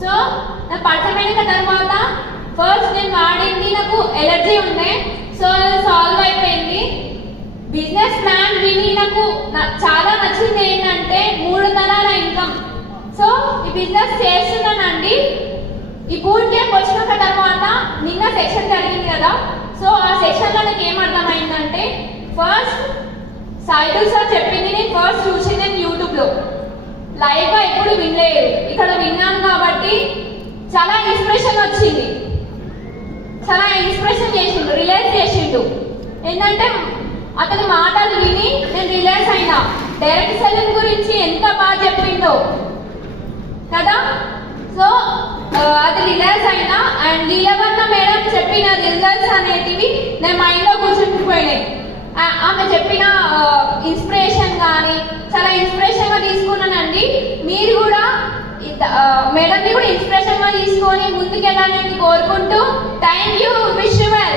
So నాకు పరిచయం అయిన తర్వాత ఫస్ట్ నేను వాడింది, నాకు ఎలర్జీ ఉండే, సో అది సాల్వ్ అయిపోయింది. బిజినెస్ ప్లాన్ విని నాకు చాలా నచ్చింది ఏంటంటే 3 తరాల ఇన్కమ్. సో ఈ బిజినెస్ చేస్తున్నానండి. ఈ బూట్ క్యాంప్ వచ్చిన తర్వాత నిన్న సెక్షన్ జరిగింది కదా, సో ఆ సెక్షన్లో నాకు ఏం అర్థమైందంటే, ఫస్ట్ సాయిదుల్ సార్ చెప్పింది నేను ఫస్ట్ చూసింది నేను యూట్యూబ్లో, లైవ్గా ఎప్పుడు వినలేదు. ఇక్కడ విన్నాను కాబట్టి చాలా ఇన్స్పిరేషన్ వచ్చింది, చాలా ఇన్స్పిరేషన్ చేసిండు, రిలైజ్ చేసిండు. ఏంటంటే అతని మాటలు విని నేను రిలైజ్ అయినా, డైరెక్ట్ సెల్లింగ్ గురించి ఎంత బాగా చెప్పిండో కదా. సో అది రిలైజ్ అయినా. అండ్ లీలవర్ణ మేడం చెప్పిన రిజల్ట్స్ అనేటివి నేను మైండ్లో కూర్చుండిపోయినాయి. ఆమె చెప్పిన ఇన్స్పిరేషన్ కానీ చాలా ఇన్స్పిరేషన్గా తీసుకున్నానండి. మీరు కూడా మేడంని కూడా ఇన్స్పిరేషన్గా తీసుకొని ముందుకెళ్ళాలని కోరుకుంటూ thank you, wish you well.